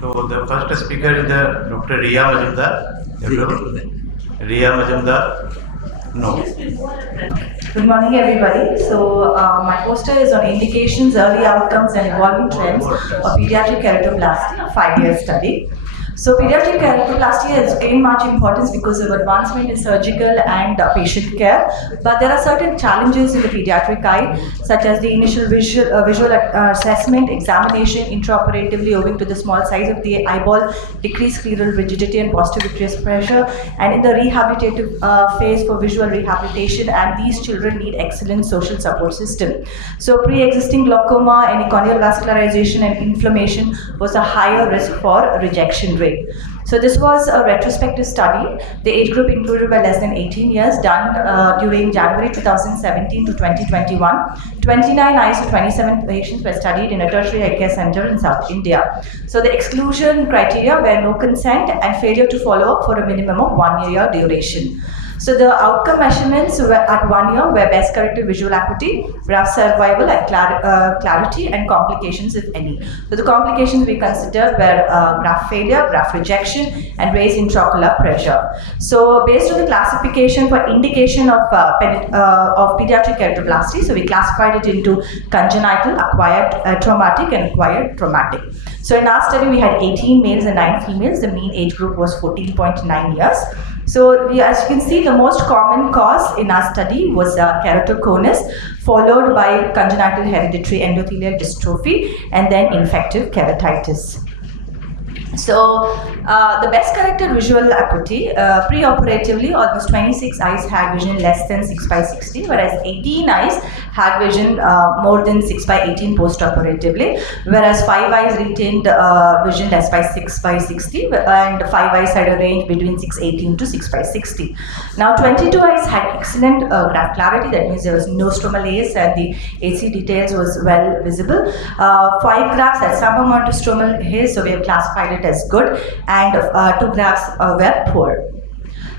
So the first speaker is the Dr. Riya Majumdar. Riya Majumdar. No. Good morning, everybody. So my poster is on indications, early outcomes, and evolving trends of pediatric keratoplasty, a 5-year study. So pediatric keratoplasty has gained much importance because of advancement in surgical and patient care. But there are certain challenges in the pediatric eye, such as the initial visual assessment, examination intraoperatively owing to the small size of the eyeball, decreased scleral rigidity and post-vitreous pressure, and in the rehabilitative phase for visual rehabilitation, and these children need excellent social support system. So pre-existing glaucoma, any corneal vascularization and inflammation was a higher risk for rejection rate. So this was a retrospective study. The age group included were less than 18 years, done during January 2017 to 2021. 29 eyes of 27 patients were studied in a tertiary eye care center in South India. So the exclusion criteria were no consent and failure to follow up for a minimum of 1 year duration. So the outcome measurements were at 1 year were best corrected visual acuity, graft survival and clarity, and complications if any. So the complications we considered were graft failure, graft rejection, and raised intraocular pressure. So based on the classification for indication of pediatric keratoplasty, so we classified it into congenital, acquired traumatic, and acquired traumatic. So in our study we had 18 males and 9 females. The mean age group was 14.9 years. So as you can see, the most common cause in our study was keratoconus, followed by congenital hereditary endothelial dystrophy, and then infective keratitis. So the best corrected visual acuity, pre-operatively almost 26 eyes had vision less than 6/60, whereas 18 eyes had vision more than 6/18 post-operatively, whereas 5 eyes retained vision less by 6/60, and 5 eyes had a range between 6/18 to 6/60. Now 22 eyes had excellent graft clarity, that means there was no stromal haze and the AC details was well visible. 5 grafts had some amount of stromal haze, so we have classified it as good, and 2 grafts were poor.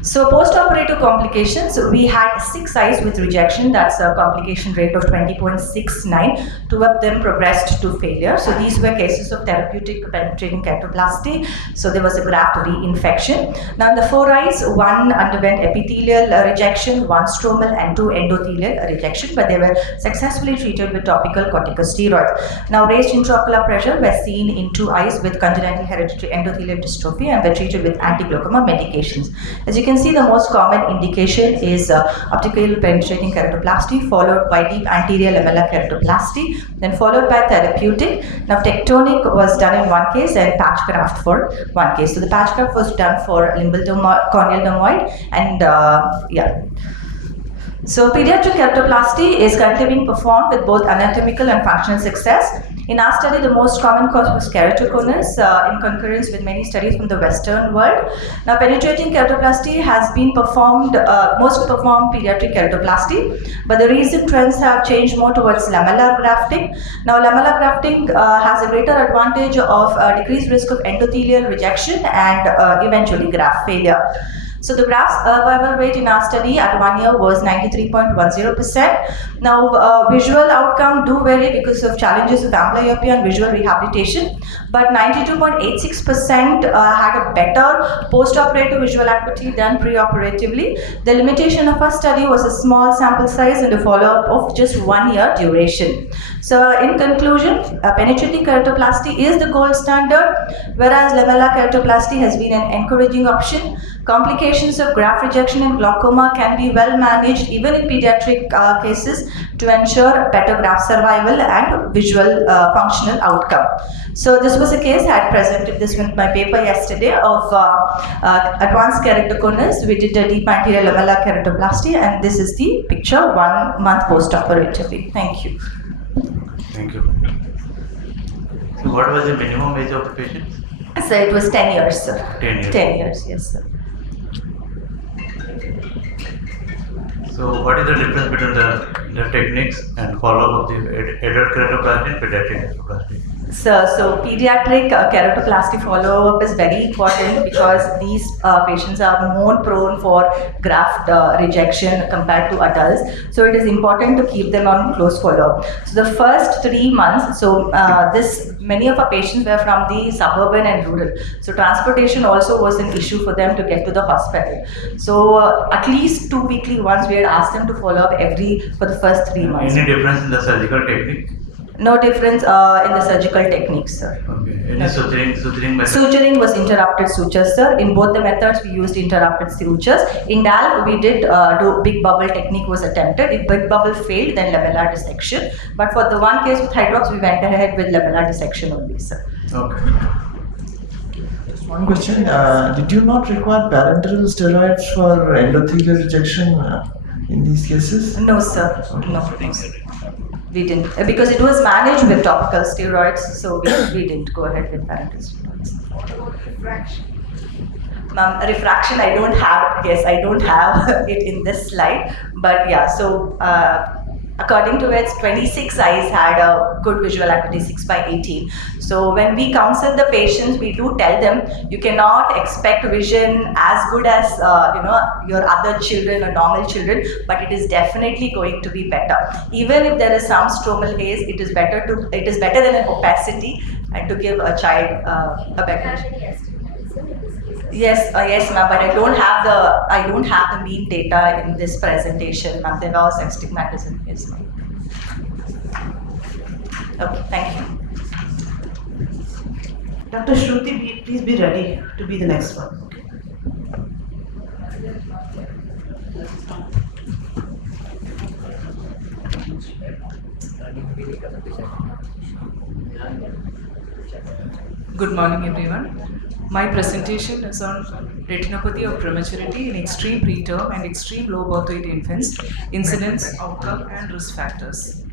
So post-operative complications, we had 6 eyes with rejection, that's a complication rate of 20.69. 2 of them progressed to failure. So these were cases of therapeutic penetrating keratoplasty. So there was a graft reinfection. Now in the 4 eyes, 1 underwent epithelial rejection, 1 stromal, and 2 endothelial rejection, but they were successfully treated with topical corticosteroids. Now raised intraocular pressure were seen in 2 eyes with congenital hereditary endothelial dystrophy and were treated with anti-glaucoma medications. As you can see, the most common indication is optical penetrating keratoplasty, followed by deep anterior lamellar keratoplasty, then followed by therapeutic. Now tectonic was done in 1 case and patch graft for 1 case. So the patch graft was done for limbal corneal dermoid, and So pediatric keratoplasty is currently being performed with both anatomical and functional success. In our study, the most common cause was keratoconus in concurrence with many studies from the Western world. Now, penetrating keratoplasty has been performed, most performed pediatric keratoplasty, but the recent trends have changed more towards lamellar grafting. Now, lamellar grafting has a greater advantage of decreased risk of endothelial rejection and eventually graft failure. So the graft survival rate in our study at 1 year was 93.10%. Now visual outcome do vary because of challenges with amblyopia and visual rehabilitation, but 92.86% had a better post-operative visual acuity than pre-operatively. The limitation of our study was a small sample size and a follow-up of just 1 year duration. So in conclusion, penetrating keratoplasty is the gold standard, whereas lamellar keratoplasty has been an encouraging option. Complications of graft rejection and glaucoma can be well managed even in pediatric cases to ensure better graft survival and visual functional outcome. So this was a case I had presented this with my paper yesterday of advanced keratoconus. We did a deep anterior lamellar keratoplasty, and this is the picture 1 month post-operatively. Thank you. Thank you. So what was the minimum age of the patient? So it was 10 years, sir. 10 years. 10 years, yes, sir. So what is the difference between the techniques and follow-up of the adult keratoplasty and pediatric keratoplasty? So pediatric keratoplasty follow-up is very important because these patients are more prone for graft rejection compared to adults. So it is important to keep them on close follow-up. So the first 3 months, many of our patients were from the suburban and rural. So transportation also was an issue for them to get to the hospital. So at least 2 weekly once we had asked them to follow up for the first 3 months. Any difference in the surgical technique? No difference in the surgical techniques, sir. Okay. Any suturing method? Suturing was interrupted sutures, sir. In both the methods, we used interrupted sutures. In DALC, we did do big bubble technique was attempted. If big bubble failed, then lamellar dissection. But for the one case with hydrox, we went ahead with lamellar dissection only, sir. Okay. Just one question. Did you not require parenteral steroids for endothelial rejection in these cases? No, sir. No, sir. We didn't, because it was managed with topical steroids, so we didn't go ahead with parenteral steroids. What about refraction? Refraction, I don't have it in this slide, but yeah, so according to it, 26 eyes had a good visual acuity 6/18. So when we counsel the patients, we do tell them you cannot expect vision as good as your other children or normal children, but it is definitely going to be better. Even if there is some stromal haze, it is better than an opacity, and to give a child a better. Yes, ma'am, but I don't have the mean data in this presentation, ma'am. There was astigmatism, yes, ma'am. Okay, thank you. Dr. Shruti, please be ready to be the next one. Good morning, everyone. My presentation is on retinopathy of prematurity in extreme preterm and extreme low birth weight infants, incidence, outcome, and risk factors.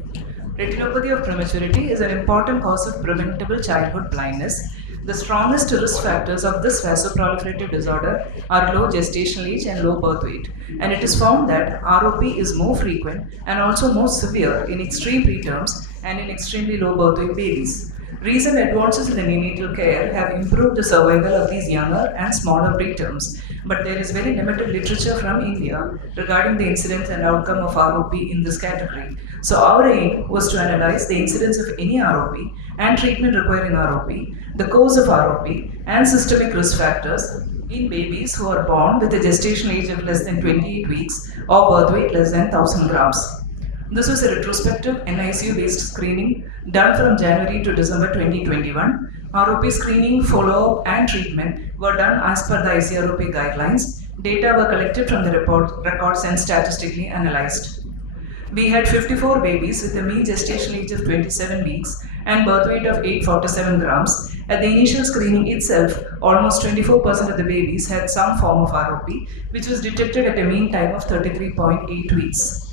Retinopathy of prematurity is an important cause of preventable childhood blindness. The strongest risk factors of this vasoproliferative disorder are low gestational age and low birth weight, and it is found that ROP is more frequent and also more severe in extreme preterms and in extremely low birth weight babies. Recent advances in the neonatal care have improved the survival of these younger and smaller preterms, but there is very limited literature from India regarding the incidence and outcome of ROP in this category. So our aim was to analyze the incidence of any ROP and treatment requiring ROP, the cause of ROP, and systemic risk factors in babies who are born with a gestational age of less than 28 weeks or birth weight less than 1000 grams. This was a retrospective NICU-based screening done from January to December 2021. ROP screening, follow-up, and treatment were done as per the ICROP guidelines. Data were collected from the records and statistically analyzed. We had 54 babies with a mean gestational age of 27 weeks and birth weight of 847 grams. At the initial screening itself, almost 24% of the babies had some form of ROP, which was detected at a mean time of 33.8 weeks.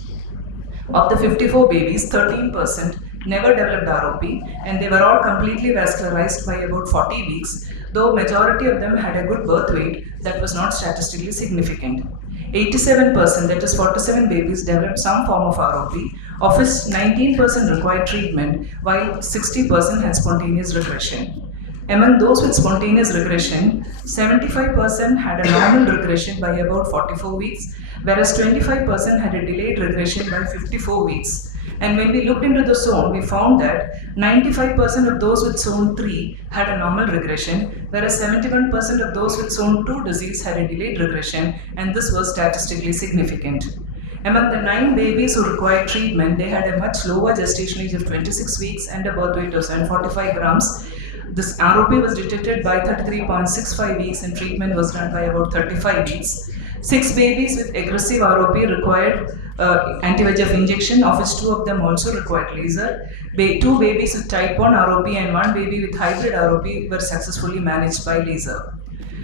Of the 54 babies, 13% never developed ROP, and they were all completely vascularized by about 40 weeks, though majority of them had a good birth weight that was not statistically significant. 87%, that is 47 babies, developed some form of ROP, of which 19% required treatment, while 60% had spontaneous regression. Among those with spontaneous regression, 75% had a normal regression by about 44 weeks, whereas 25% had a delayed regression by 54 weeks. And when we looked into the zone, we found that 95% of those with zone 3 had a normal regression, whereas 71% of those with zone 2 disease had a delayed regression, and this was statistically significant. Among the 9 babies who required treatment, they had a much lower gestational age of 26 weeks and a birth weight of 745 grams. This ROP was detected by 33.65 weeks and treatment was done by about 35 weeks. 6 babies with aggressive ROP required anti-VEGF injection, of which 2 of them also required laser. 2 babies with type 1 ROP and 1 baby with hybrid ROP were successfully managed by laser.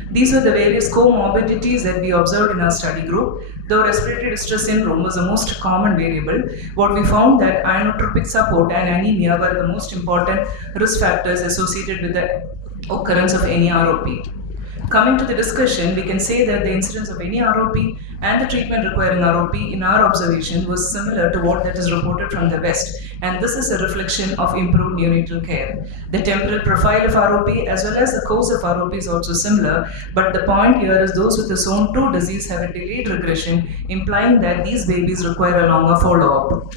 These were the various comorbidities that we observed in our study group. Though respiratory distress syndrome was the most common variable, what we found that inotropic support and anemia were the most important risk factors associated with the occurrence of any ROP. Coming to the discussion, we can say that the incidence of any ROP and the treatment requiring ROP in our observation was similar to what that is reported from the West, and this is a reflection of improved neonatal care. The temporal profile of ROP as well as the course of ROP is also similar, but the point here is those with the zone 2 disease have a delayed regression, implying that these babies require a longer follow-up.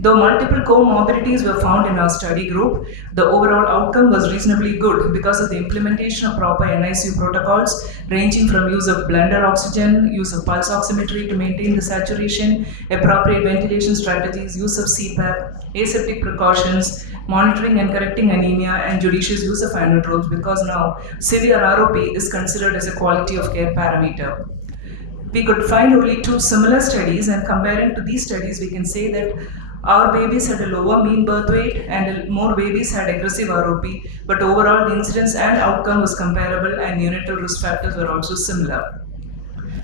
Though multiple comorbidities were found in our study group, the overall outcome was reasonably good because of the implementation of proper NICU protocols ranging from use of blender oxygen, use of pulse oximetry to maintain the saturation, appropriate ventilation strategies, use of CPAP, aseptic precautions, monitoring and correcting anemia, and judicious use of inotropes, because now severe ROP is considered as a quality of care parameter. We could find only 2 similar studies, and comparing to these studies, we can say that our babies had a lower mean birth weight and more babies had aggressive ROP, but overall the incidence and outcome was comparable and neonatal risk factors were also similar.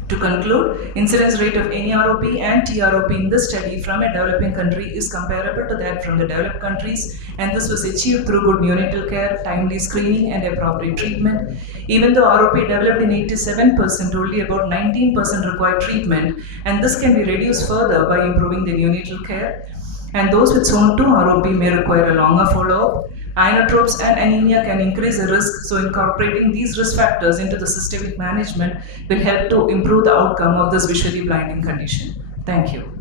To conclude, incidence rate of any ROP and TROP in this study from a developing country is comparable to that from the developed countries, and this was achieved through good neonatal care, timely screening and appropriate treatment. Even though ROP developed in 87%, only about 19% required treatment, and this can be reduced further by improving the neonatal care. And those with zone 2 ROP may require a longer follow-up. Inotropes and anemia can increase the risk, so incorporating these risk factors into the systemic management will help to improve the outcome of this visually blinding condition. Thank you.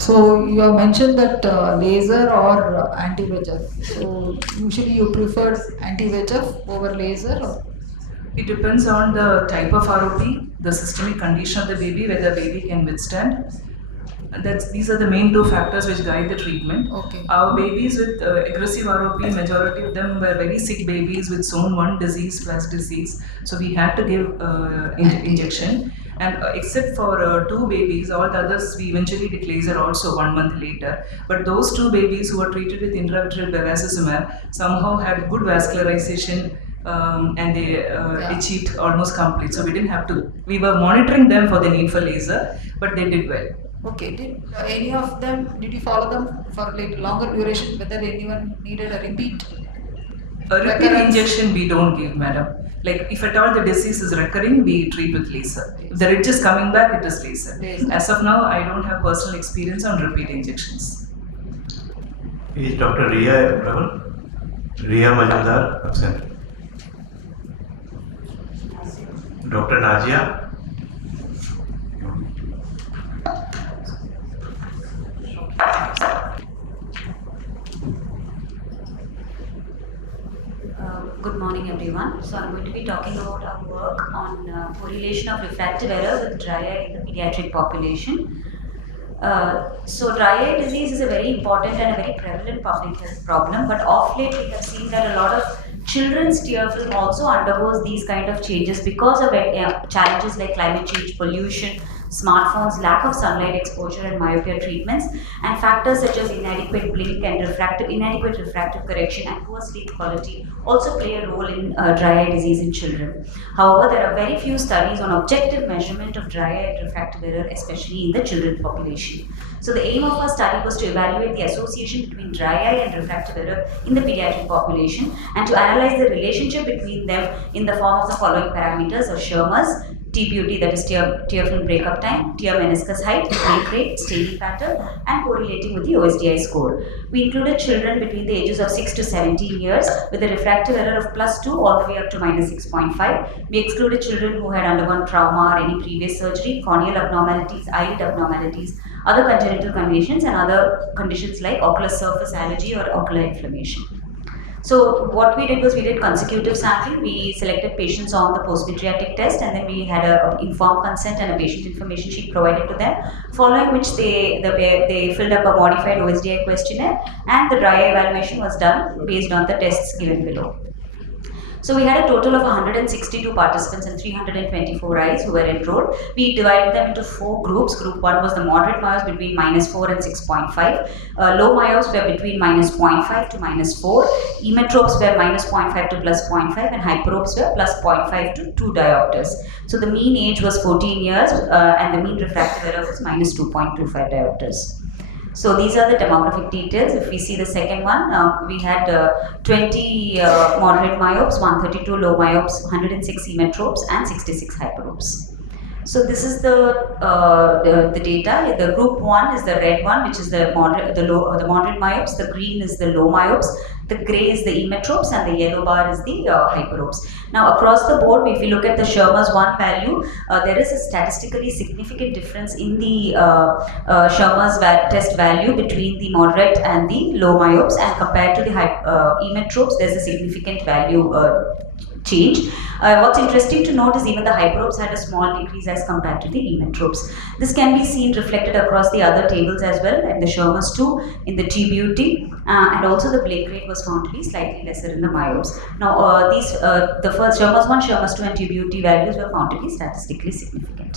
So you have mentioned that laser or anti-VEGF. So usually you prefer anti-VEGF over laser? Or? It depends on the type of ROP, the systemic condition of the baby, whether the baby can withstand. These are the main 2 factors which guide the treatment. Okay. Our babies with aggressive ROP, majority of them were very sick babies with zone 1 disease plus disease. So we had to give injection. And except for 2 babies, all the others we eventually did laser also 1 month later. But those 2 babies who were treated with intravitreal bevacizumab somehow had good vascularization and they achieved almost complete. So we didn't have to, we were monitoring them for the need for laser, but they did well. Okay, did any of them, did you follow them for like longer duration, whether anyone needed a repeat? A repeat injection we don't give, madam. Like if at all the disease is recurring, we treat with laser. If the ridge is coming back, it is laser. As of now, I don't have personal experience on repeat injections. Is Dr. Ria available? Ria Majumdar, absent. Dr. Najia? Good morning everyone. So I'm going to be talking about our work on correlation of refractive error with dry eye in the pediatric population. So dry eye disease is a very important and a very prevalent public health problem, but of late we have seen that a lot of children's tear film also undergoes these kind of changes because of challenges like climate change, pollution, smartphones, lack of sunlight exposure and myopia treatments, and factors such as inadequate blink and inadequate refractive correction and poor sleep quality also play a role in dry eye disease in children. However, there are very few studies on objective measurement of dry eye and refractive error, especially in the children population. So the aim of our study was to evaluate the association between dry eye and refractive error in the pediatric population and to analyze the relationship between them in the form of the following parameters of Schirmer's, TPUT, that is tear film breakup time, tear meniscus height, break rate, staining pattern, and correlating with the OSDI score. We included children between the ages of 6 to 17 years with a refractive error of +2 all the way up to -6.5. We excluded children who had undergone trauma or any previous surgery, corneal abnormalities, eyelid abnormalities, other congenital conditions, and other conditions like ocular surface allergy or ocular inflammation. So what we did was we did consecutive sampling. We selected patients on the post-pediatric test, and then we had an informed consent and a patient information sheet provided to them, following which they filled up a modified OSDI questionnaire, and the dry eye evaluation was done based on the tests given below. So we had a total of 162 participants and 324 eyes who were enrolled. We divided them into 4 groups. Group 1 was the moderate myopes between -4 and 6.5. Low myopes were between -0.5 to -4. Emmetropes were -0.5 to +0.5, and hyperopes were +0.5 to 2 diopters. So the mean age was 14 years and the mean refractive error was -2.25 diopters. So these are the demographic details. If we see the second one, we had 20 moderate myopes, 132 low myopes, 106 emmetropes, and 66 hyperopes. So this is the data. The group 1 is the red one, which is the moderate myopes. The green is the low myopes. The grey is the emmetropes, and the yellow bar is the hyperopes. Now across the board, if you look at the Schirmer's 1 value, there is a statistically significant difference in the Schirmer's test value between the moderate and the low myopes, and compared to the emmetropes, there's a significant value change. What's interesting to note is even the hyperopes had a small decrease as compared to the emmetropes. This can be seen reflected across the other tables as well, in the Schirmer's 2, in the T-Beauty, and also the Blake rate was found to be slightly lesser in the myopes. Now the first Schirmer's 1, Schirmer's 2 and T-Beauty values were found to be statistically significant.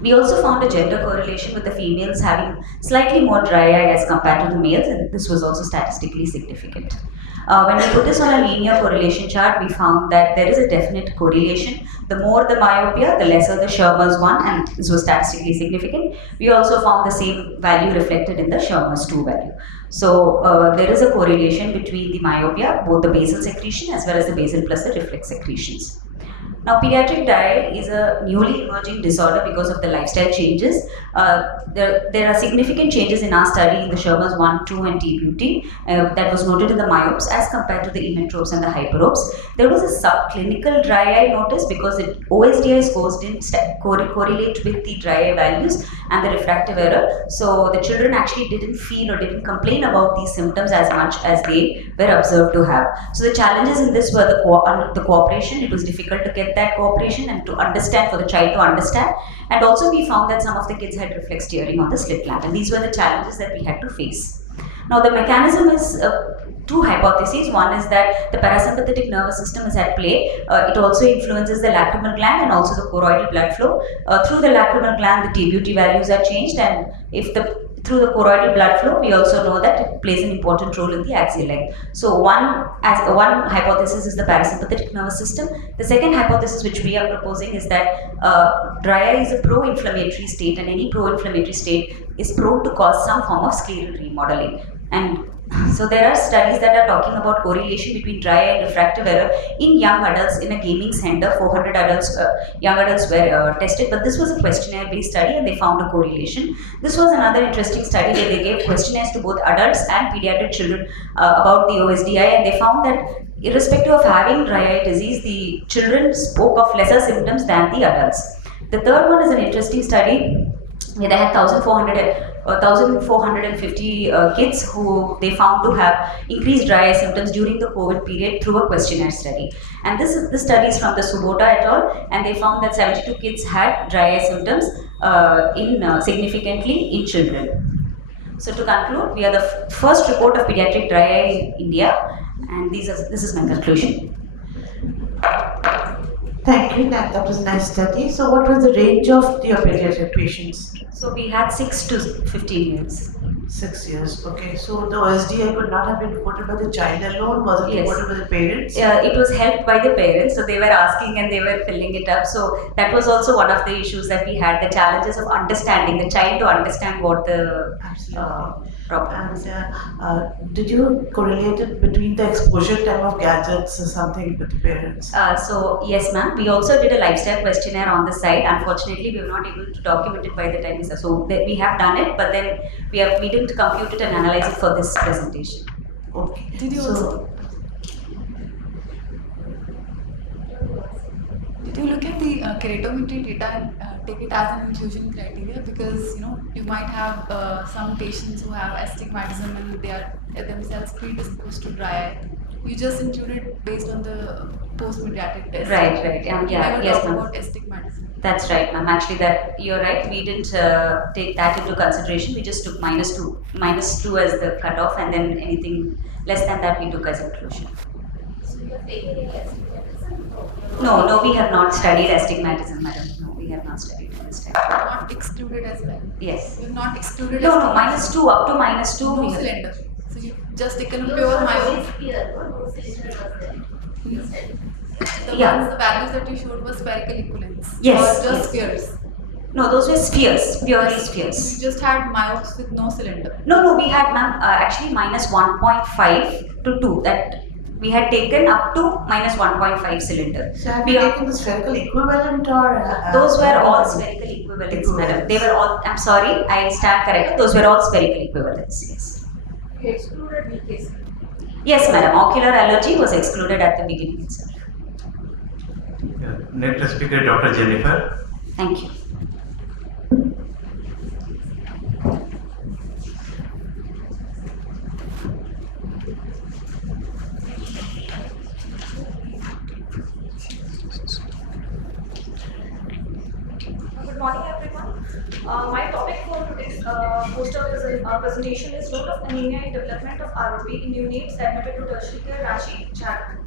We also found a gender correlation with the females having slightly more dry eye as compared to the males, and this was also statistically significant. When we put this on a linear correlation chart, we found that there is a definite correlation. The more the myopia, the lesser the Schirmer's 1, and this was statistically significant. We also found the same value reflected in the Schirmer's 2 value. So there is a correlation between the myopia, both the basal secretion as well as the basal plus the reflex secretions. Now, pediatric dry eye is a newly emerging disorder because of the lifestyle changes. There are significant changes in our study in the Schirmer's 1, 2 and T-Beauty that was noted in the myopes as compared to the emmetropes and the hyperopes. There was a subclinical dry eye notice because the OSDI scores didn't correlate with the dry eye values and the refractive error. So the children actually didn't feel or didn't complain about these symptoms as much as they were observed to have. So the challenges in this were the cooperation. It was difficult to get that cooperation and to understand, for the child to understand, and also we found that some of the kids had reflex tearing on the slit lamp, and these were the challenges that we had to face. Now the mechanism is 2 hypotheses. One is that the parasympathetic nervous system is at play. It also influences the lacrimal gland and also the choroidal blood flow. Through the lacrimal gland, the T-Beauty values are changed, and through the choroidal blood flow, we also know that it plays an important role in the axial leg. So one hypothesis is the parasympathetic nervous system. The second hypothesis which we are proposing is that dry eye is a pro-inflammatory state, and any pro-inflammatory state is prone to cause some form of scleral remodeling. And so there are studies that are talking about correlation between dry eye and refractive error in young adults in a gaming center. 400 young adults were tested, but this was a questionnaire-based study and they found a correlation. This was another interesting study where they gave questionnaires to both adults and pediatric children about the OSDI, and they found that irrespective of having dry eye disease, the children spoke of lesser symptoms than the adults. The third one is an interesting study where they had 1,450 kids who they found to have increased dry eye symptoms during the COVID period through a questionnaire study. And this study is from the Subota et al. And they found that 72 kids had dry eye symptoms significantly in children. So to conclude, we are the first report of pediatric dry eye in India, and this is my conclusion. Thank you. That was a nice study. So what was the range of your pediatric patients? So we had 6 to 15 years. 6 years. Okay. So the OSDI could not have been reported by the child alone. Was it Yes. reported by the parents? It was helped by the parents, so they were asking and they were filling it up. So that was also one of the issues that we had, the challenges of understanding the child to understand what the problem is. And did you correlate it between the exposure time of gadgets or something with the parents? So yes, ma'am. We also did a lifestyle questionnaire on the site. Unfortunately, we were not able to document it by the time. So we have done it, but then we didn't compute it and analyze it for this presentation. Okay. Did you look at the keratometry data and take it as an inclusion criteria? Because you might have some patients who have astigmatism and they are themselves predisposed to dry eye. You just included based on the post-pediatric test. Right. Yes, ma'am. About astigmatism. That's right, ma'am. Actually, you're right. We didn't take that into consideration. We just took -2 as the cutoff, and then anything less than that we took as inclusion. So No, we have not studied astigmatism, madam. No, we have not studied this type. Not excluded as well. Yes. You've not excluded No, astigmatism. -2, up to -2 we No have. cylinder. So you've just taken a pure myo. Yeah. The values that you showed were spherical equivalents. Yes, Or just yes. spheres. No, those were spheres, purely spheres. You just had myopes with no cylinder. No, we had, ma'am, actually -1.5 to 2. That we had taken up to -1.5 cylinder. So have We you are- taken the spherical equivalent or? Those were all spherical equivalents, madam. They were all, I'm sorry, I stand corrected. Those were all spherical equivalents, yes. You excluded VKC. Yes, madam, ocular allergy was excluded at the beginning itself. Yeah. Next speaker, Dr. Jennifer. Thank you. Good morning, everyone. My topic for today's poster is presentation is role of anemia in development of ROP in neonates admitted to tertiary care, Ranchi, Jharkhand.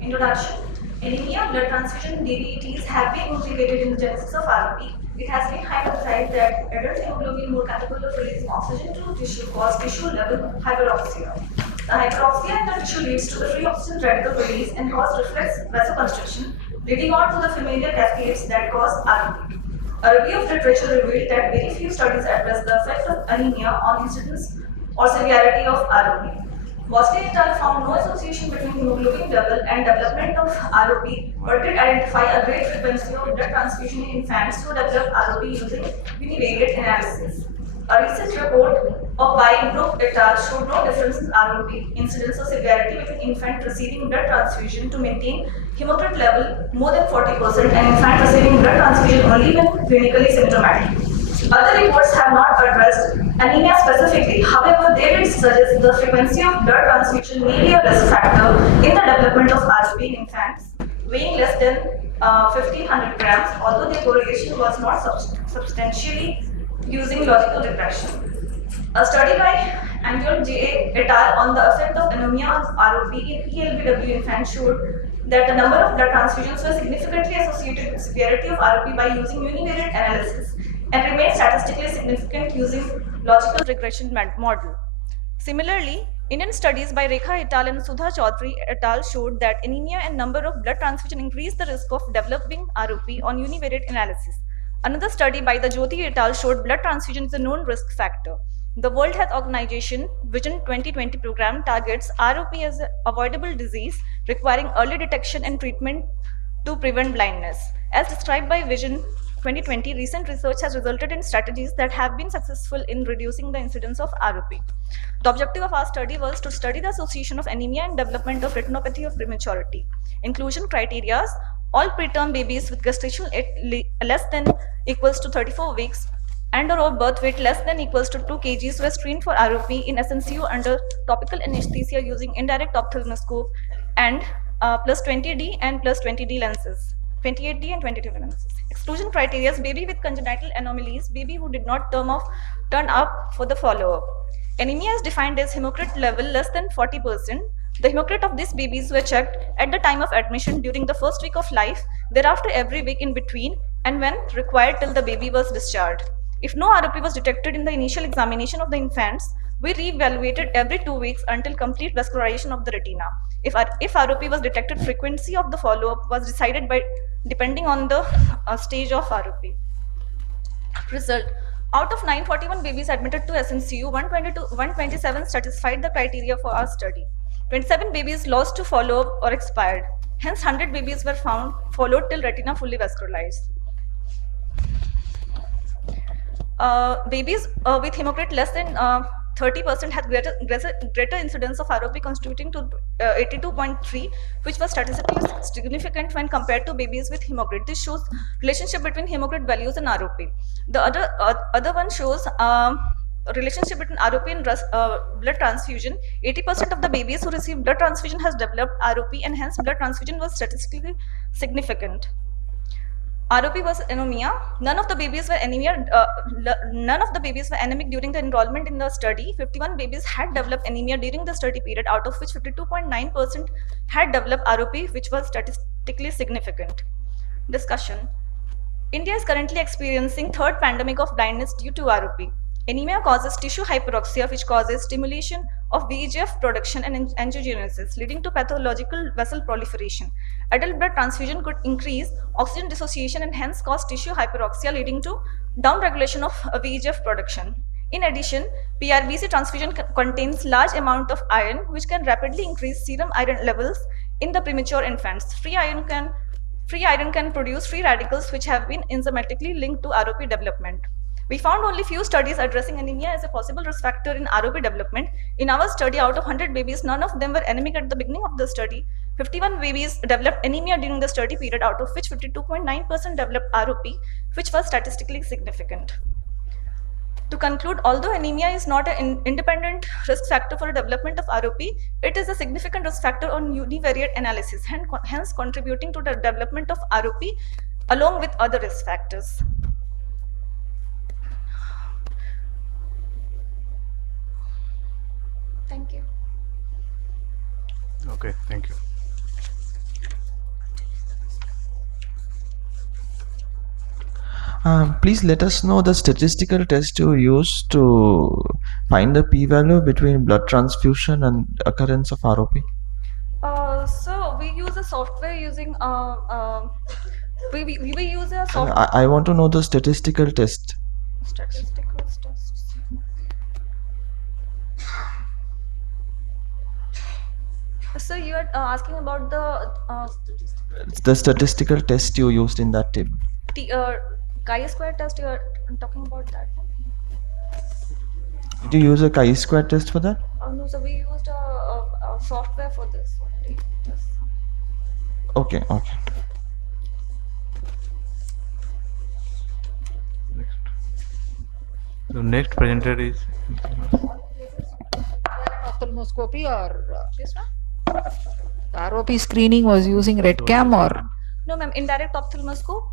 Introduction: anemia, blood transfusion deviates have been implicated in the genesis of ROP. It has been hypothesized that adult hemoglobin more capable of releasing oxygen to tissue cause tissue level hyperoxia. The hyperoxia in the tissue leads to the free oxygen radical release and cause reflex vasoconstriction, leading on to the familiar cascades that cause ROP. A review of literature revealed that very few studies address the effect of anemia on incidence or severity of ROP. Bosley et al. Found no association between hemoglobin level and development of ROP, but did identify a great frequency of blood transfusion in infants who develop ROP using univariate analysis. A recent report of Brook et al. Showed no difference in ROP incidence or severity between infant receiving blood transfusion to maintain hematocrit level more than 40% and infant receiving blood transfusion only when clinically symptomatic. Other reports have not addressed anemia specifically. However, they did suggest the frequency of blood transfusion may be a risk factor in the development of ROP in infants weighing less than 1500 grams, although their correlation was not substantially using logical regression. A study by Angel J. et al. On the effect of anemia on ROP in ELBW infants showed that the number of blood transfusions were significantly associated with severity of ROP by using univariate analysis and remained statistically significant using logical regression model. Similarly, Indian studies by Rekha et al. And Sudha Chaudhary et al. Showed that anemia and number of blood transfusion increase the risk of developing ROP on univariate analysis. Another study by the Jyoti et al. Showed blood transfusion is a known risk factor. The World Health Organization Vision 2020 program targets ROP as an avoidable disease requiring early detection and treatment to prevent blindness. As described by Vision 2020, recent research has resulted in strategies that have been successful in reducing the incidence of ROP. The objective of our study was to study the association of anemia and development of retinopathy of prematurity. Inclusion criteria: all preterm babies with gestational less than equals to 34 weeks and or birth weight less than equals to 2 kgs were screened for ROP in SNCU under topical anesthesia using indirect ophthalmoscope and plus 20D and plus 20D lenses, 28D and 22 lenses. Exclusion criteria: baby with congenital anomalies, baby who did not turn up for the follow-up. Anemia is defined as hematocrit level less than 40%. The hematocrit of these babies were checked at the time of admission during the first week of life, thereafter every week in between, and when required till the baby was discharged. If no ROP was detected in the initial examination of the infants, we re-evaluated every 2 weeks until complete vascularization of the retina. If ROP was detected, frequency of the follow-up was decided by depending on the stage of ROP. Result: out of 941 babies admitted to SNCU, 127 satisfied the criteria for our study. 27 babies lost to follow-up or expired. Hence, 100 babies were followed till retina fully vascularized. Babies with hematocrit less than 30% had greater incidence of ROP, constituting to 82.3, which was statistically significant when compared to babies with hematocrit. This shows relationship between hematocrit values and ROP. The other one shows relationship between ROP and blood transfusion. 80% of the babies who received blood transfusion has developed ROP, and hence blood transfusion was statistically significant. ROP was anemia. None of the babies were anemia. None of the babies were anemic during the enrollment in the study. 51 babies had developed anemia during the study period, out of which 52.9% had developed ROP, which was statistically significant. Discussion. India is currently experiencing third pandemic of blindness due to ROP. Anemia causes tissue hyperoxia, which causes stimulation of VEGF production and angiogenesis, leading to pathological vessel proliferation. Adult blood transfusion could increase oxygen dissociation and hence cause tissue hyperoxia, leading to downregulation of VEGF production. In addition, PRBC transfusion contains large amount of iron, which can rapidly increase serum iron levels in the premature infants. Free iron can produce free radicals, which have been enzymatically linked to ROP development. We found only few studies addressing anemia as a possible risk factor in ROP development. In our study, out of 100 babies, none of them were anemic at the beginning of the study. 51 babies developed anemia during the study period, out of which 52.9% developed ROP, which was statistically significant. To conclude, although anemia is not an independent risk factor for the development of ROP, it is a significant risk factor on univariate analysis, hence contributing to the development of ROP along with other risk factors. Thank you. Okay, thank you. Please let us know the statistical test you used to find the p-value between blood transfusion and occurrence of ROP. So we use a software using we use a software. I want to know the statistical test. Statistical tests. So you are asking about The statistical test you used in that table. chi-square test. You are talking about that? Did you use a chi-square test for that? No, so we used a software for this only. Yes. Okay, okay. So next presenter is Ophthalmoscopy or ROP screening was using RedCam or? No, ma'am. Indirect ophthalmoscope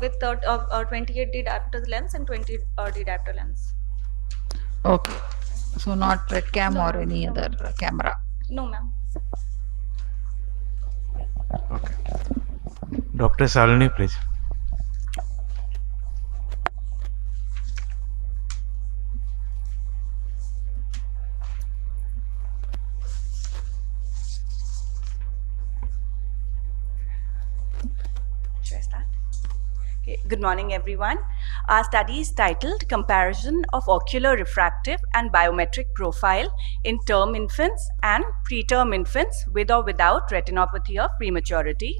with 28D diopter lens and 20D diopter lens. Okay, so not RedCam or any other camera. No, ma'am. okay. Dr. Salini, please. Should I start? Okay, good morning, everyone. Our study is titled Comparison of Ocular Refractive and Biometric Profile in Term Infants and Preterm Infants with or without retinopathy of prematurity.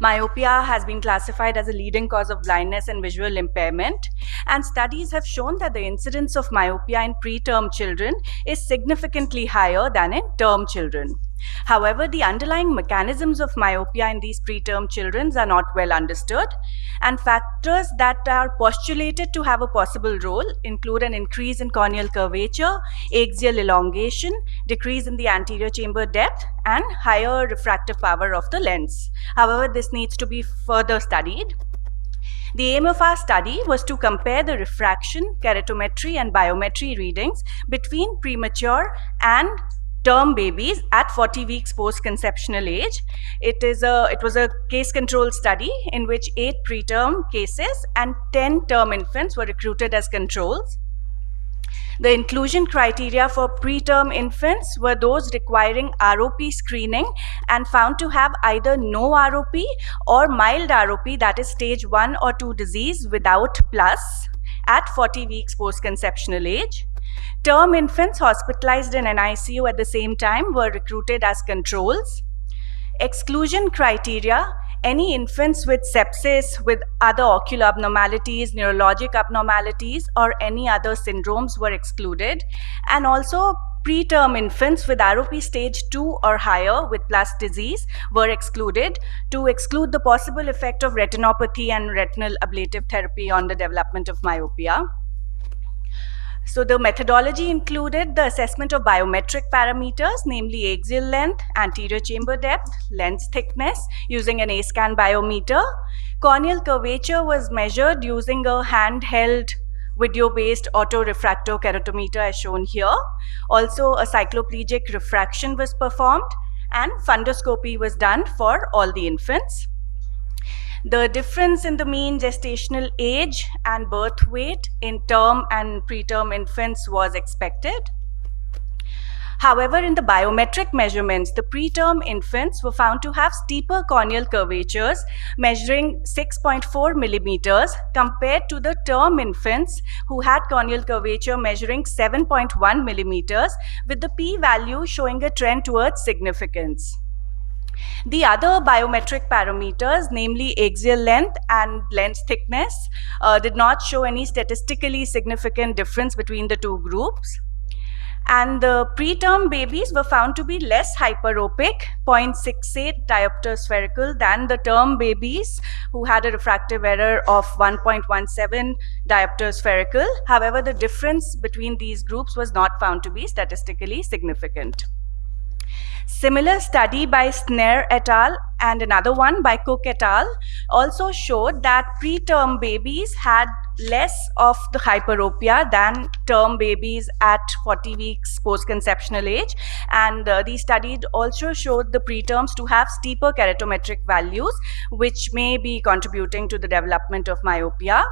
Myopia has been classified as a leading cause of blindness and visual impairment, and studies have shown that the incidence of myopia in preterm children is significantly higher than in term children. However, the underlying mechanisms of myopia in these preterm children are not well understood, and factors that are postulated to have a possible role include an increase in corneal curvature, axial elongation, decrease in the anterior chamber depth, and higher refractive power of the lens. However, this needs to be further studied. The aim of our study was to compare the refraction, keratometry, and biometry readings between premature and term babies at 40 weeks post-conceptional age. It was a case-control study in which 8 preterm cases and 10 term infants were recruited as controls. The inclusion criteria for preterm infants were those requiring ROP screening and found to have either no ROP or mild ROP, that is stage 1 or 2 disease without plus, at 40 weeks post-conceptional age. Term infants hospitalized in NICU at the same time were recruited as controls. Exclusion criteria: any infants with sepsis, with other ocular abnormalities, neurologic abnormalities, or any other syndromes were excluded. And also preterm infants with ROP stage 2 or higher with plus disease were excluded, to exclude the possible effect of retinopathy and retinal ablative therapy on the development of myopia. So the methodology included the assessment of biometric parameters, namely axial length, anterior chamber depth, lens thickness, using an A-scan biometer. Corneal curvature was measured using a handheld video-based autorefractokeratometer as shown here. Also, a cycloplegic refraction was performed, and fundoscopy was done for all the infants. The difference in the mean gestational age and birth weight in term and preterm infants was expected. However, in the biometric measurements, the preterm infants were found to have steeper corneal curvatures measuring 6.4 millimeters compared to the term infants who had corneal curvature measuring 7.1 millimeters, with the p-value showing a trend towards significance. The other biometric parameters, namely axial length and lens thickness, did not show any statistically significant difference between the two groups. And the preterm babies were found to be less hyperopic, 0.68 diopter spherical, than the term babies who had a refractive error of 1.17 diopter spherical. However, the difference between these groups was not found to be statistically significant. Similar study by Snare et al. And another one by Cook et al. Also showed that preterm babies had less of the hyperopia than term babies at 40 weeks post-conceptional age. And these studies also showed the preterms to have steeper keratometric values, which may be contributing to the development of myopia.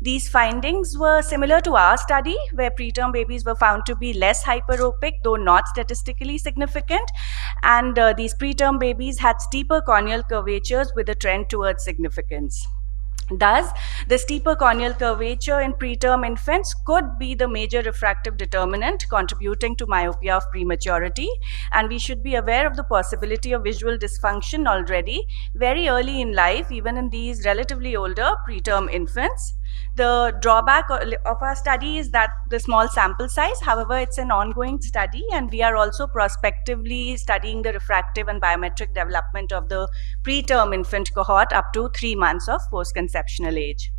These findings were similar to our study, where preterm babies were found to be less hyperopic, though not statistically significant. And these preterm babies had steeper corneal curvatures with a trend towards significance. Thus, the steeper corneal curvature in preterm infants could be the major refractive determinant contributing to myopia of prematurity, and we should be aware of the possibility of visual dysfunction already very early in life, even in these relatively older preterm infants. The drawback of our study is that the small sample size. However, it's an ongoing study, and we are also prospectively studying the refractive and biometric development of the preterm infant cohort up to 3 months of post-conceptional age.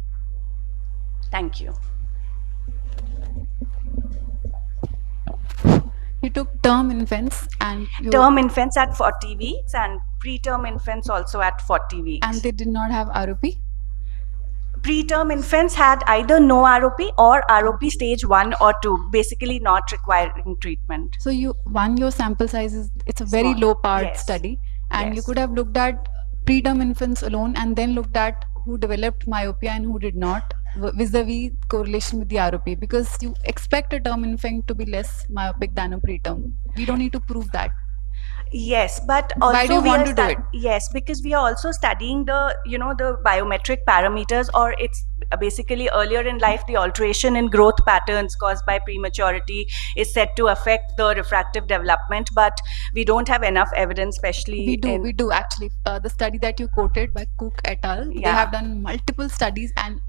Thank you. You took term infants and term infants at 40 weeks and preterm infants also at 40 weeks. And they did not have ROP? Preterm infants had either no ROP or ROP stage 1 or 2, basically not requiring treatment. So your sample size is, it's a very low powered study, and you could have looked at preterm infants alone and then looked at who developed myopia and who did not, vis-a-vis correlation with the ROP, because you expect a term infant to be less myopic than a preterm. We don't need to prove that. Yes, but also why do you want to do it? Yes, because we are also studying the the biometric parameters, or it's basically earlier in life the alteration in growth patterns caused by prematurity is said to affect the refractive development, but we don't have enough evidence, especially we do actually. The study that you quoted by Cook et al. They have done multiple studies, and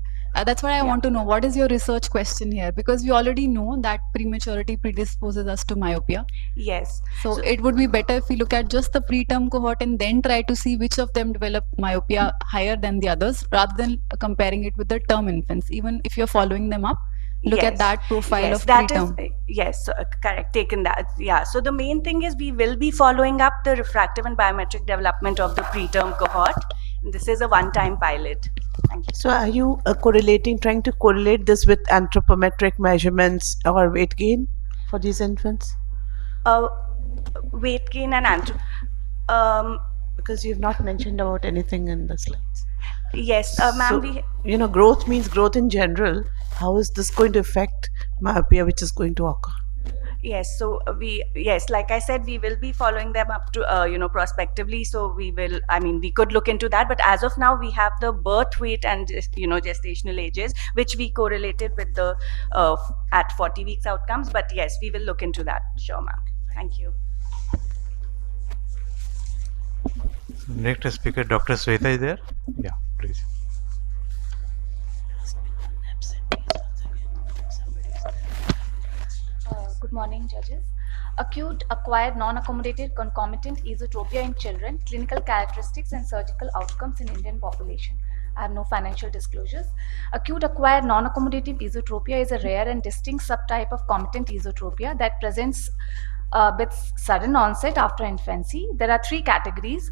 that's why I want to know, what is your research question here? Because we already know that prematurity predisposes us to myopia. Yes. So it would be better if we look at just the preterm cohort and then try to see which of them develop myopia higher than the others, rather than comparing it with the term infants. Even if you're following them up, look at that profile of preterm. Yes, correct, taken that. Yeah, so the main thing is we will be following up the refractive and biometric development of the preterm cohort. This is a one-time pilot. Thank you. So are you trying to correlate this with anthropometric measurements or weight gain for these infants? Weight gain and because you've not mentioned about anything in the slides. Yes, ma'am. So, growth means growth in general. How is this going to affect myopia, which is going to occur? Yes, so like I said, we will be following them up to, prospectively. So we could look into that. But as of now, we have the birth weight and, gestational ages, which we correlated with the at 40 weeks outcomes. But yes, we will look into that. Sure, ma'am. Thank you. Next speaker, Dr. Sweta is there? Yeah, please. Good morning, judges. Acute acquired non-accommodated concomitant esotropia in children, clinical characteristics and surgical outcomes in Indian population. I have no financial disclosures. Acute acquired non-accommodative esotropia is a rare and distinct subtype of comitant esotropia that presents with sudden onset after infancy. There are three categories: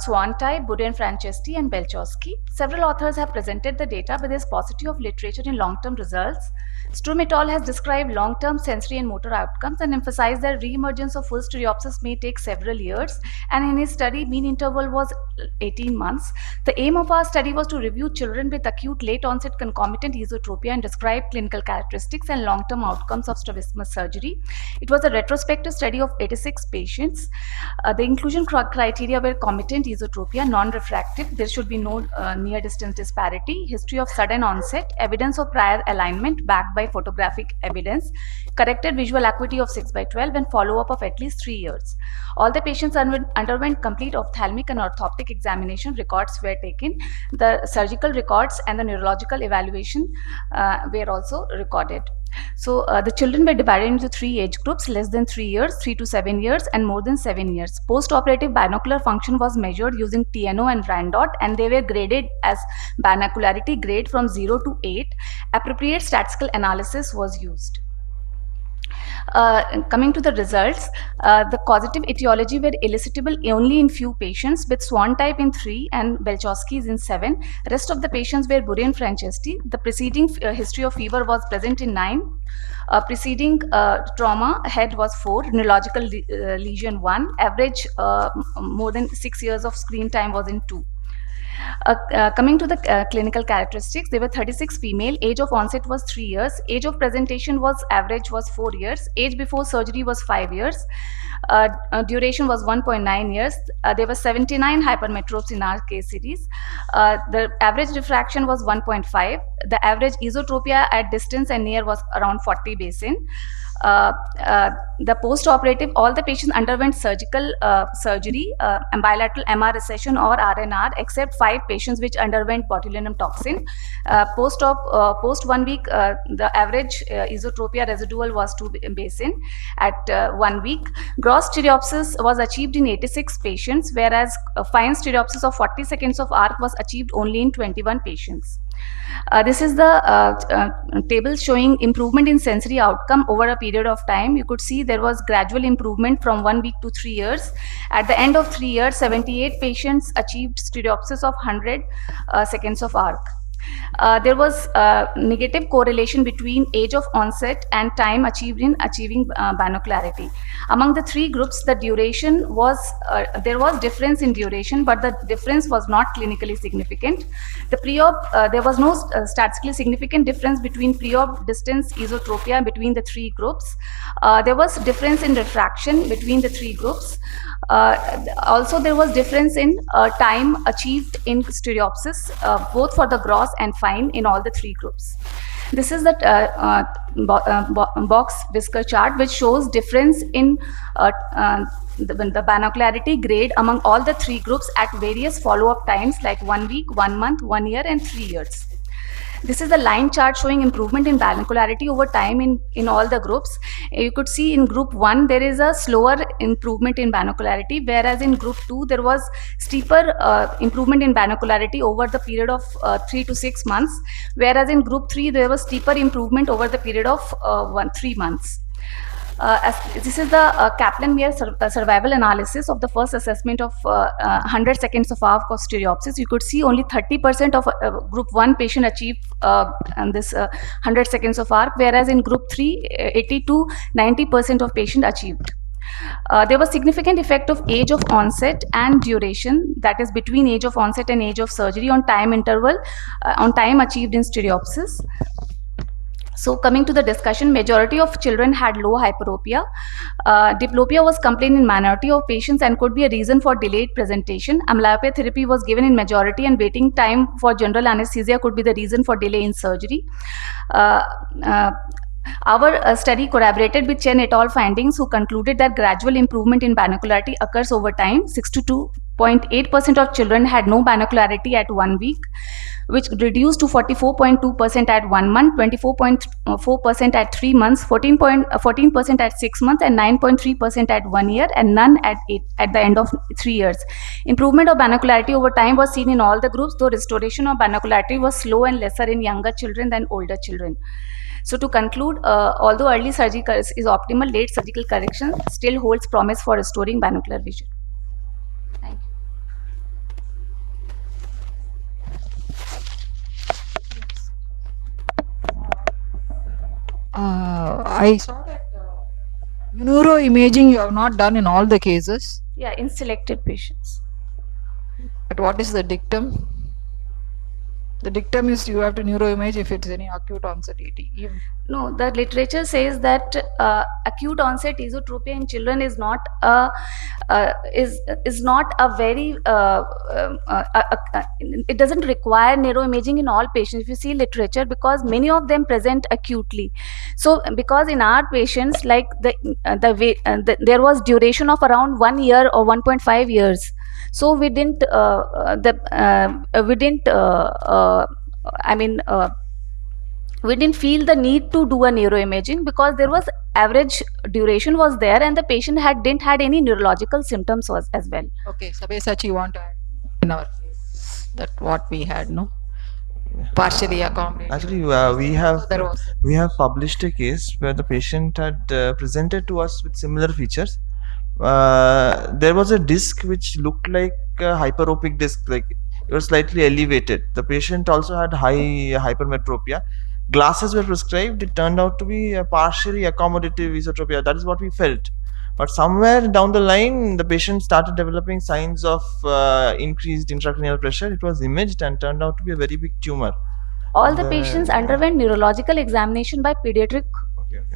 Swan type, Boudin-Franceschi, and Belchowski. Several authors have presented the data, but there is paucity of literature in long-term results. Strum et al. Has described long-term sensory and motor outcomes and emphasized that re-emergence of full stereopsis may take several years, and in his study, mean interval was 18 months. The aim of our study was to review children with acute late-onset concomitant esotropia and describe clinical characteristics and long-term outcomes of strabismus surgery. It was a retrospective study of 86 patients. The inclusion criteria were comitant esotropia, non-refractive, there should be no near-distance disparity, history of sudden onset, evidence of prior alignment backed by photographic evidence, corrected visual acuity of 6/12, and follow-up of at least 3 years. All the patients underwent complete ophthalmic and orthoptic examination. Records were taken. The surgical records and the neurological evaluation were also recorded. So the children were divided into 3 age groups: less than 3 years, 3 to 7 years, and more than 7 years. Post-operative binocular function was measured using TNO and RANDOT, and they were graded as binocularity grade from 0 to 8. Appropriate statistical analysis was used. Coming to the results, the causative etiology were elicitable only in few patients, with Swan type in 3 and Belchowski's in 7. Rest of the patients were Boudin-Franceschi. The preceding history of fever was present in 9. Preceding trauma head was 4, neurological lesion 1. Average more than 6 years of screen time was in 2. Coming to the clinical characteristics, there were 36 female. Age of onset was 3 years. Age of presentation was average was 4 years. Age before surgery was 5 years. Duration was 1.9 years. There were 79 hypermetropes in our case series. The average diffraction was 1.5. The average esotropia at distance and near was around 40 basin. The post-operative, all the patients underwent surgical surgery, bilateral MR recession or RNR, except 5 patients which underwent botulinum toxin. Post 1 week, the average esotropia residual was 2 basin at 1 week. Gross stereopsis was achieved in 86 patients, whereas fine stereopsis of 40 seconds of arc was achieved only in 21 patients. This is the table showing improvement in sensory outcome over a period of time. You could see there was gradual improvement from 1 week to 3 years. At the end of 3 years, 78 patients achieved stereopsis of 100 seconds of arc. There was negative correlation between age of onset and time achieved in achieving binocularity. Among the 3 groups, the duration was, there was difference in duration, but the difference was not clinically significant. The pre-op, there was no statistically significant difference between pre-op distance esotropia between the 3 groups. There was difference in refraction between the 3 groups. Also, there was difference in time achieved in stereopsis, both for the gross and fine in all the 3 groups. This is the box whisker chart, which shows difference in the binocularity grade among all the 3 groups at various follow-up times, like 1 week, 1 month, 1 year, and 3 years. This is the line chart showing improvement in binocularity over time in all the groups. You could see in group 1, there is a slower improvement in binocularity, whereas in group 2, there was steeper improvement in binocularity over the period of 3 to 6 months, whereas in group 3, there was steeper improvement over the period of 3 months. This is the Kaplan-Meier survival analysis of the first assessment of 100 seconds of arc of stereopsis. You could see only 30% of group 1 patient achieved this 100 seconds of arc, whereas in group 3, 80 to 90% of patient achieved. There was significant effect of age of onset and duration, that is between age of onset and age of surgery, on time interval, on time achieved in stereopsis. So coming to the discussion, majority of children had low hyperopia. Diplopia was complained in minority of patients and could be a reason for delayed presentation. Amblyopia therapy was given in majority, and waiting time for general anesthesia could be the reason for delay in surgery. Our study corroborated with Chen et al. Findings, who concluded that gradual improvement in binocularity occurs over time. 62.8% of children had no binocularity at 1 week, which reduced to 44.2% at 1 month, 24.4% at 3 months, 14% at 6 months, and 9.3% at 1 year, and none at the end of 3 years. Improvement of binocularity over time was seen in all the groups, though restoration of binocularity was slow and lesser in younger children than older children. So to conclude, although early surgery is optimal, late surgical correction still holds promise for restoring binocular vision. Thank you. I saw that neuroimaging you have not done in all the cases. Yeah, in selected patients. But what is the dictum? The dictum is you have to neuroimage if it's any acute onset ET. No, the literature says that acute onset esotropia in children is not a very it doesn't require neuroimaging in all patients. If you see literature, because many of them present acutely. So because in our patients, like there was duration of around 1 year or 1.5 years. So we didn't we didn't feel the need to do a neuroimaging because there was average duration was there and the patient didn't had any neurological symptoms as well. Okay, Sabyasachi, want to add in our case that what we had, no? Partially accommodated. Actually, we have published a case where the patient had presented to us with similar features. There was a disc which looked like a hyperopic disc, like it was slightly elevated. The patient also had high hypermetropia. Glasses were prescribed. It turned out to be a partially accommodative esotropia. That is what we felt. But somewhere down the line, the patient started developing signs of increased intracranial pressure. It was imaged and turned out to be a very big tumor. All the patients underwent neurological examination by pediatric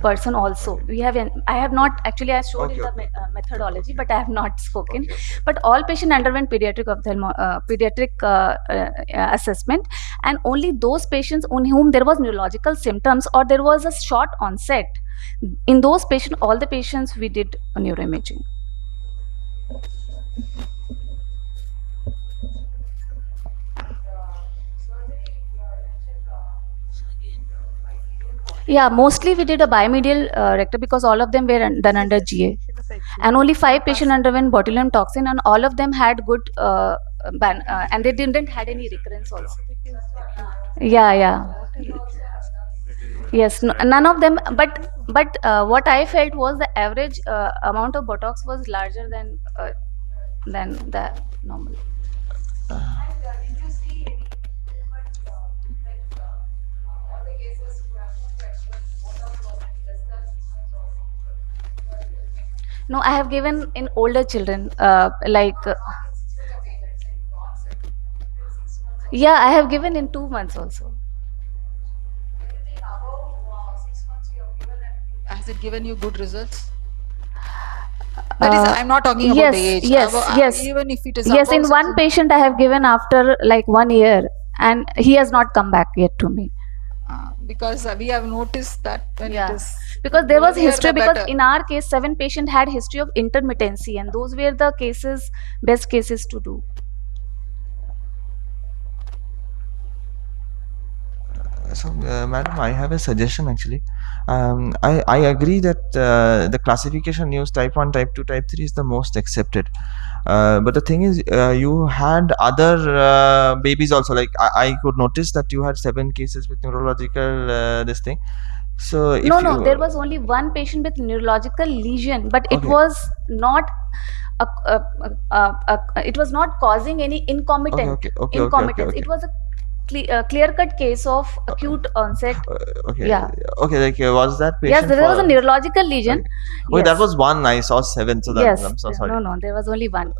person also. I have not actually, I showed in the methodology, but I have not spoken. But all patients underwent pediatric assessment, and only those patients on whom there was neurological symptoms or there was a short onset, in those patients, all the patients we did neuroimaging. Yeah, mostly we did a bimedial rectal because all of them were done under GA. And only 5 patients underwent botulinum toxin, and all of them had good and they didn't had any recurrence also. Yeah. Yes, none of them, but what I felt was the average amount of Botox was larger than the normal. No, I have given in older children, yeah, I have given in 2 months also. Has it given you good results? That is, I'm not talking about the age. Yes. Even if it is in one patient I have given after like 1 year, and he has not come back yet to me. Because we have noticed that when it is because there was history, because in our case 7 patients had history of intermittency, and those were the best cases to do. So, madam, I have a suggestion actually. I agree that the classification used type 1, type 2, type 3 is the most accepted. But the thing is, you had other babies also. Like I could notice that you had 7 cases with neurological this thing. So if no, there was only 1 patient with neurological lesion, but it was not it was not causing any incomitance. It was a clear-cut case of acute onset. Like was that patient? Yes, there was a neurological lesion. Okay, that was 1. I saw 7, so that I'm so sorry. No, there was only 1.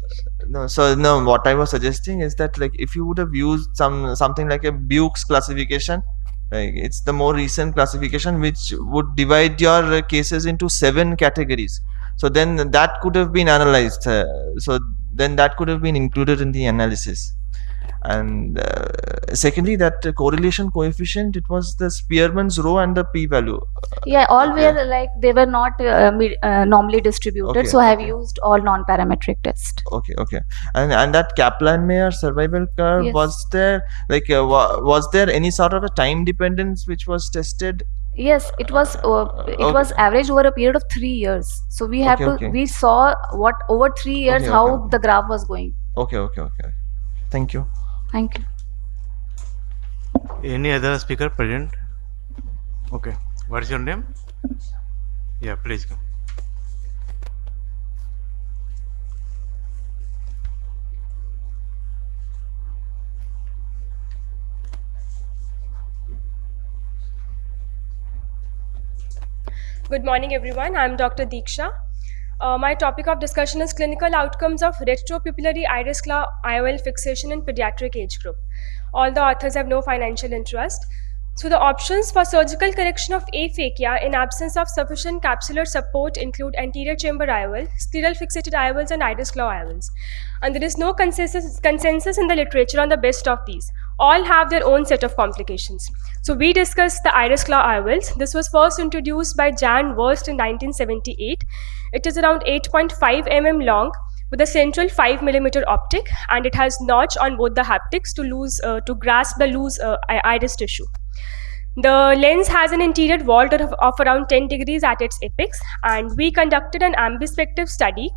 No, what I was suggesting is that, like, if you would have used something like a Buick's classification, like it's the more recent classification which would divide your cases into 7 categories. So then that could have been analyzed. So then that could have been included in the analysis. And secondly, that correlation coefficient, it was the Spearman's rho and the p-value. Yeah, all Okay. were like they were not normally distributed, Okay, so I have okay. used all non-parametric test. Okay. And that Kaplan-Meier survival curve, Yes. was there like was there any sort of a time dependence which was tested? Yes, it was Okay. average over a period of 3 years. So we have Okay. we saw what over 3 years Okay, how okay. the graph was going. Okay. Thank you. Thank you. Any other speaker present? Okay. What is your name? Yeah, please come. Good morning, everyone. I'm Dr. Deeksha. My topic of discussion is clinical outcomes of retropupillary iris claw IOL fixation in pediatric age group. All the authors have no financial interest. So the options for surgical correction of aphakia in absence of sufficient capsular support include anterior chamber IOL, scleral fixated IOLs, and iris claw IOLs. And there is no consensus in the literature on the best of these. All have their own set of complications. So we discussed the iris claw IOLs. This was first introduced by Jan Wurst in 1978. It is around 8.5 mm long with a central 5 mm optic, and it has notch on both the haptics to grasp the loose iris tissue. The lens has an interior vault of around 10 degrees at its apex, and we conducted an ambispective study.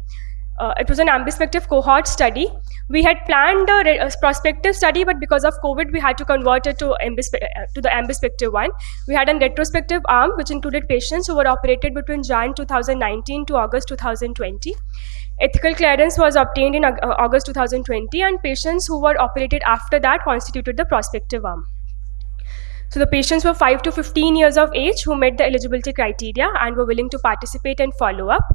It was an ambispective cohort study. We had planned a prospective study, but because of COVID, we had to convert it to the ambispective one. We had a retrospective arm, which included patients who were operated between Jan 2019 to August 2020. Ethical clearance was obtained in August 2020, and patients who were operated after that constituted the prospective arm. So the patients were 5 to 15 years of age who met the eligibility criteria and were willing to participate and follow up.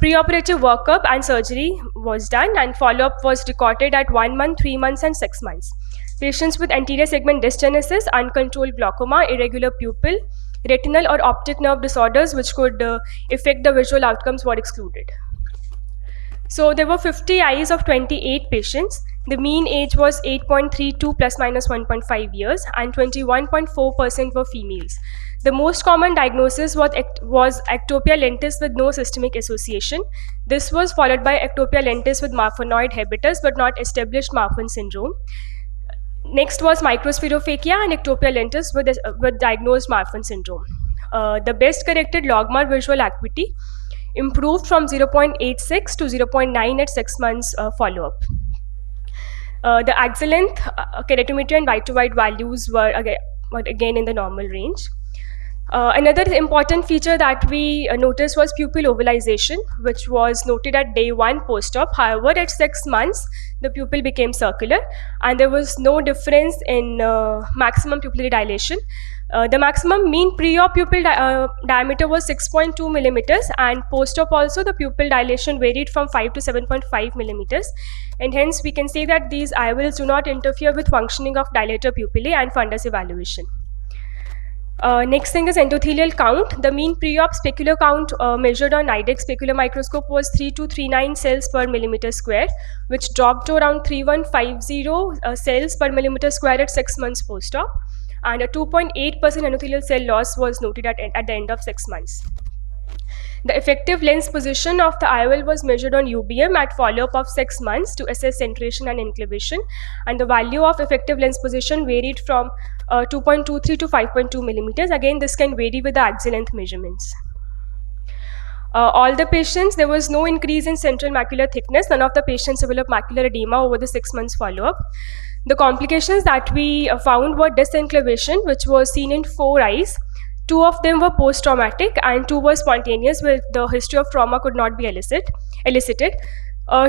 Preoperative workup and surgery was done, and follow-up was recorded at 1 month, 3 months, and 6 months. Patients with anterior segment dysgenesis, uncontrolled glaucoma, irregular pupil, retinal or optic nerve disorders which could affect the visual outcomes were excluded. So there were 50 eyes of 28 patients. The mean age was 8.32 plus minus 1.5 years, and 21.4% were females. The most common diagnosis was ectopia lentis with no systemic association. This was followed by ectopia lentis with Marfanoid habitus but not established Marfan syndrome. Next was microspherophakia and ectopia lentis with diagnosed Marfan syndrome. The best corrected logMAR visual acuity improved from 0.86 to 0.9 at 6 months follow-up. The axial length, keratometry, and wide-to-wide values were again in the normal range. Another important feature that we noticed was pupil ovalization, which was noted at day 1 post-op. However, at 6 months, the pupil became circular, and there was no difference in maximum pupillary dilation. The maximum mean pre-op pupil diameter was 6.2 millimeters, and post-op also the pupil dilation varied from 5 to 7.5 millimeters. And hence, we can say that these IOLs do not interfere with functioning of dilator pupillae and fundus evaluation. Next thing is endothelial count. The mean pre-op specular count measured on IDEX specular microscope was 3239 cells per millimeter square, which dropped to around 3150 cells per millimeter square at 6 months post-op, and a 2.8% endothelial cell loss was noted at the end of 6 months. The effective lens position of the IOL was measured on UBM at follow-up of 6 months to assess centration and inclination, and the value of effective lens position varied from 2.23 to 5.2 millimeters. Again, this can vary with the axial length measurements. All the patients, there was no increase in central macular thickness. None of the patients developed macular edema over the 6 months follow-up. The complications that we found were dysenclavation, which was seen in 4 eyes. 2 of them were post-traumatic and 2 were spontaneous, where the history of trauma could not be elicited.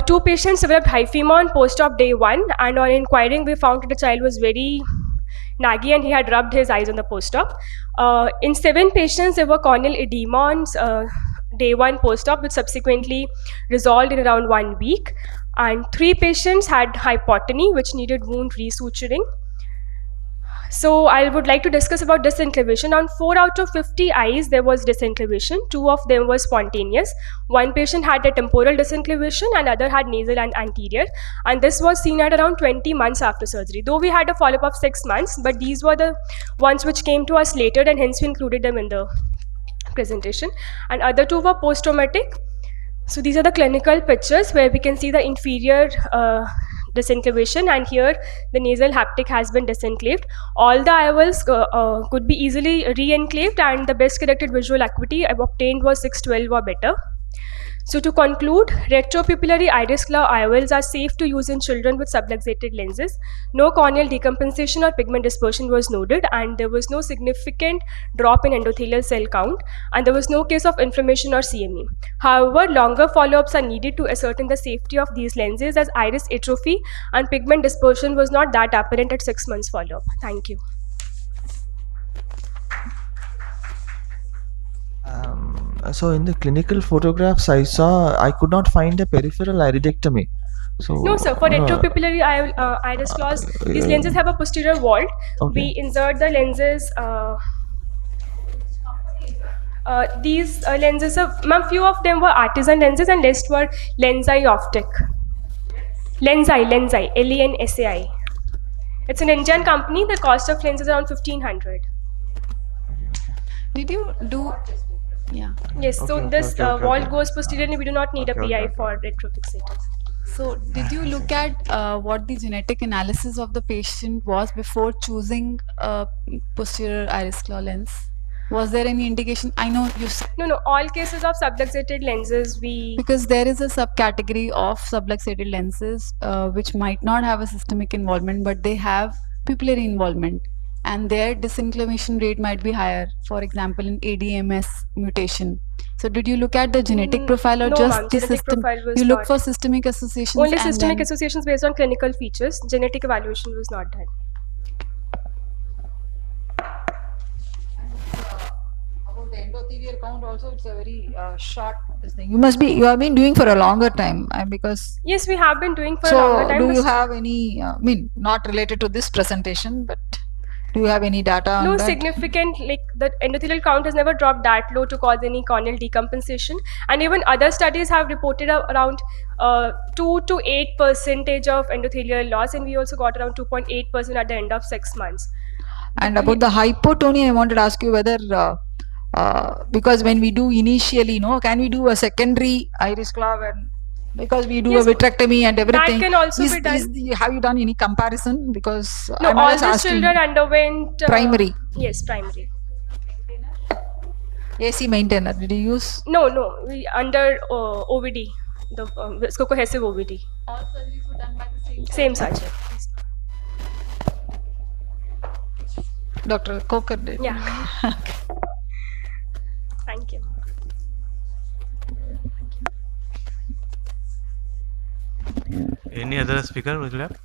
2 patients developed hyphema on post-op day 1, and on inquiring, we found that the child was very naggy and he had rubbed his eyes on the post-op. In 7 patients, there were corneal edema on day 1 post-op, which subsequently resolved in around 1 week. And 3 patients had hypotony, which needed wound resuturing. So I would like to discuss about disinclination. On 4 out of 50 eyes, there was disinclination. 2 of them were spontaneous. One patient had a temporal disinclination and other had nasal and anterior. And this was seen at around 20 months after surgery. Though we had a follow-up of 6 months, but these were the ones which came to us later, and hence we included them in the presentation. And other 2 were post-traumatic. So these are the clinical pictures where we can see the inferior disinclination, and here the nasal haptic has been disinclaved. All the IOLs could be easily re-enclaved, and the best corrected visual acuity obtained was 612 or better. So to conclude, retropupillary iris claw IOLs are safe to use in children with subluxated lenses. No corneal decompensation or pigment dispersion was noted, and there was no significant drop in endothelial cell count, and there was no case of inflammation or CME. However, longer follow-ups are needed to ascertain the safety of these lenses, as iris atrophy and pigment dispersion was not that apparent at 6 months follow-up. Thank you. So in the clinical photographs I saw, I could not find a peripheral iridectomy. So No, sir. For retropupillary iris claws, these lenses have a posterior vault. Okay. We insert the lenses. These lenses, ma'am, few of them were artisan lenses and rest were Lensai optic. Lensai, Lensai. It's an Indian company. The cost of lenses is around 1,500. Did you do? Yeah. Yes. So Okay, this okay, vault goes posteriorly. We do not need Okay, a PI okay. for retrofixators. So, did you look at what the genetic analysis of the patient was before choosing a posterior iris claw lens? Was there any indication? I know you said No. All cases of subluxated lenses, because there is a subcategory of subluxated lenses which might not have a systemic involvement, but they have pupillary involvement, and their disinclination rate might be higher. For example, in ADMS mutation. So, did you look at the genetic profile or no, just ma'am, the genetic system? profile was You look not. for systemic associations. Only and systemic then- associations based on clinical features. Genetic evaluation was not done. About the endothelial count also, it's a very short this thing. You have been doing for a longer time because. Yes, we have been doing for a So longer time. do you but have any, not related to this presentation, but do you have any data on no that? significant, like the endothelial count has never dropped that low to cause any corneal decompensation, and even other studies have reported around 2 to 8% of endothelial loss, and we also got around 2.8% at the end of 6 months. And about the hypotonia, I wanted to ask you whether, because when we do initially, can we do a secondary iris claw because we do Yes, a vitrectomy and everything? that can also be done. Have you done any comparison? Because No, I'm all just these asking. children underwent Primary. Yes, primary. AC maintainer, did you use? No, we under OVD, the viscocohesive OVD. All surgeries were done by the Same surgeon. Dr. Coker did. Yeah. Thank you. Any other speaker would you have?